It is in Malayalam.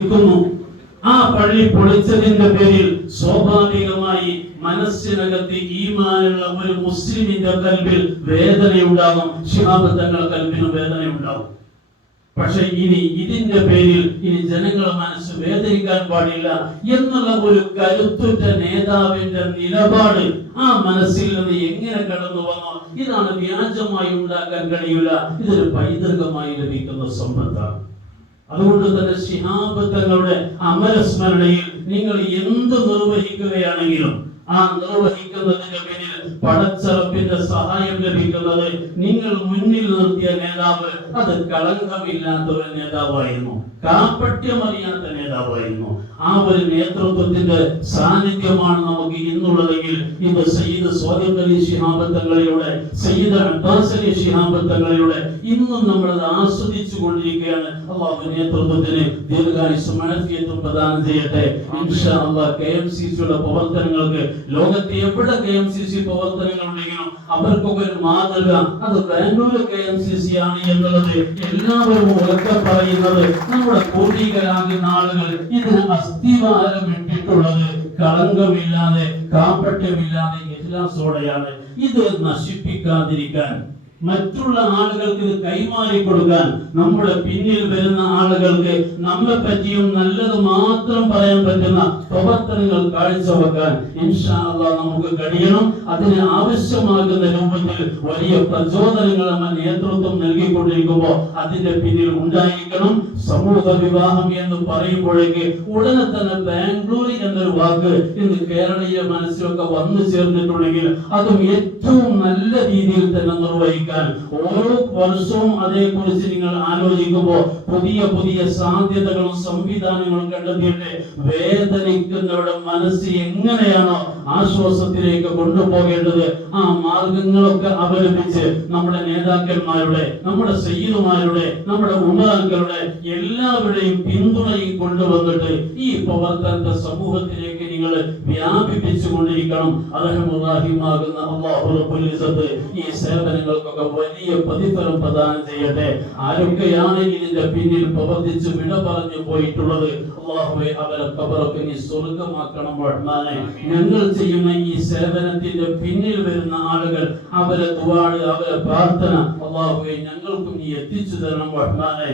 ആ പള്ളി പൊളിച്ചതിന്റെ പേരിൽ സ്വാഭാവികമായി മനസ്സിനകത്ത് ഈമാനുള്ള ഒരു മുസ്ലിമിന്റെ കൽബിൽ വേദനയുണ്ടാകും. ശിഹാബ് തങ്ങളുടെ കൽബിന് വേദനയുണ്ടാകും. പക്ഷെ ഇതിന്റെ പേരിൽ ജനങ്ങളെ മനസ്സ് വേദനിക്കാൻ പാടില്ല എന്നുള്ള ഒരു കരുത്തുറ്റ നേതാവിന്റെ നിലപാട് ആ മനസ്സിൽ നിന്ന് എങ്ങനെ കടന്നു വന്നോ, ഇതാണ് വ്യാജമായി ഉണ്ടാക്കാൻ കഴിയില്ല. ഇതൊരു പൈതൃകമായി ലഭിക്കുന്ന സമ്പത്താണ്. അതുകൊണ്ട് തന്നെ ശിഹാബ് തങ്ങളുടെ അമരസ്മരണയിൽ നിങ്ങൾ എന്ത് നിർവഹിക്കുകയാണെങ്കിലും ആ നിർവഹിക്കുന്നതിന്റെ പിന്നിൽ പടച്ചറപ്പിന്റെ സഹായം ലഭിക്കുന്നത് നിങ്ങൾ മുന്നിൽ നിർത്തിയ നേതാവ് അത് കളങ്കമില്ലാത്ത ഒരു നേതാവായിരുന്നു, കാപട്യമറിയാത്ത നേതാവായിരുന്നു. ആ ഒരു നേതൃത്വത്തിന്റെ സാന്നിധ്യമാണ് നമുക്ക് ഇന്നുള്ളതെങ്കിൽ ഇത് സയ്യിദ് സ്വാദിഖ് അലി ശിഹാബ് തങ്ങളിലൂടെ, സയ്യിദ് അബ്ബാസ് അലി ശിഹാബ് തങ്ങളിലൂടെ ഇന്നും നമ്മൾ ആസ്വദിച്ചു കൊണ്ടിരിക്കുകയാണ്. അല്ലാഹു നേതൃത്വത്തിന് ദീർഘായുസ്സും ആഫിയത്തും പ്രദാനം ചെയ്യട്ടെ. ഇൻഷാ അല്ലാഹ് കെഎംസിസിയുടെ പ്രവർത്തനങ്ങൾക്ക് ലോകത്തെ എവിടെ കെഎംസിസി പ്രവർത്തനങ്ങൾ ഉണ്ടെങ്കിലും അവർക്കൊക്കെ ഒരു മാതൃക അത് ബാംഗ്ലൂർ കെഎംസിസി ആണ് എന്നുള്ളത് എല്ലാവരും ഉറക്കെ പറയുന്നത് നമ്മുടെ പൂർവികരാകുന്ന ആളുകൾ ഇതിന് അസ്ഥിവാരം ഇട്ടിട്ടുള്ളത് കളങ്കമില്ലാതെ കാപട്യമില്ലാതെ ഇഖ്ലാസോടെയാണ്. ഇത് നശിപ്പിക്കാതിരിക്കാൻ, മറ്റുള്ള ആളുകൾക്ക് ഇത് കൈമാറി കൊടുക്കാൻ, നമ്മുടെ പിന്നിൽ വരുന്ന ആളുകൾക്ക് നമ്മെ പറ്റിയും നല്ലത് മാത്രം പറയാൻ പറ്റുന്ന പ്രവർത്തനങ്ങൾ കാഴ്ചവെക്കാൻ ഇൻഷാ അല്ലാഹ് നമുക്ക് കഴിയണം. അതിന് ആവശ്യമാകുന്ന രൂപത്തിൽ വലിയ പ്രചോദനങ്ങൾ നമ്മൾ നേതൃത്വം നൽകിക്കൊണ്ടിരിക്കുമ്പോൾ അതിന്റെ പിന്നിൽ ഉണ്ടായിരിക്കണം. സമൂഹ വിവാഹം എന്ന് പറയുമ്പോഴേക്ക് ഉടനെ തന്നെ ബാംഗ്ലൂർ എന്നൊരു വാക്ക് ഇന്ന് കേരളീയ മനസ്സിലൊക്കെ വന്നു ചേർന്നിട്ടുണ്ടെങ്കിൽ അതും ഏറ്റവും നല്ല രീതിയിൽ തന്നെ നിർവഹിക്കും. ഓരോ വർഷവും അതേക്കുറിച്ച് നിങ്ങൾ ആലോചിക്കുമ്പോൾ പുതിയ പുതിയ സാധ്യതകളും സംവിധാനങ്ങളും കണ്ടെത്തിയിട്ട് വേദനിക്കുന്നവരുടെ മനസ്സ് എങ്ങനെയാണോ ആശ്വാസത്തിലേക്ക് കൊണ്ടുപോകേണ്ടത് ആ മാർഗങ്ങളൊക്കെ അവലംബിച്ച് നമ്മുടെ നേതാക്കന്മാരുടെ, നമ്മുടെ സയ്യിദുമാരുടെ, നമ്മുടെ ഉമറാക്കളുടെ എല്ലാവരുടെയും പിന്തുണയും കൊണ്ടുവന്നിട്ട് ഈ പ്രവർത്തനത്തെ സമൂഹത്തിലേക്ക് നിങ്ങൾ വ്യാപിപ്പിച്ചു കൊണ്ടിരിക്കണം. അർഹമുർ-റഹീമാകുന്ന അല്ലാഹു റബ്ബുൽ ഇസ്സത്ത് ഈ സേവനങ്ങൾക്കൊക്കെ വലിയ പ്രതിഫലം പ്രദാനം ചെയ്യട്ടെ. ആരൊക്കെയാണ് ഇതിന്റെ പിന്നിൽ പ്രവർത്തിച്ച് വിട പറഞ്ഞു പോയിട്ടുള്ളത്, അല്ലാഹുവേ അവരെ ഖബറൊക്കെ നീ സ്വർഗ്ഗമാക്കണം റഹ്മാനേ. ഞങ്ങൾ ചെയ്യുന്ന ഈ സേവനത്തിന്റെ പിന്നിൽ വരുന്ന ആളുകൾ, അവരെ ദുആ, അവരെ പ്രാർത്ഥന അല്ലാഹുവേ ഞങ്ങൾക്കും നീ എത്തിച്ചു തരണം റഹ്മാനേ.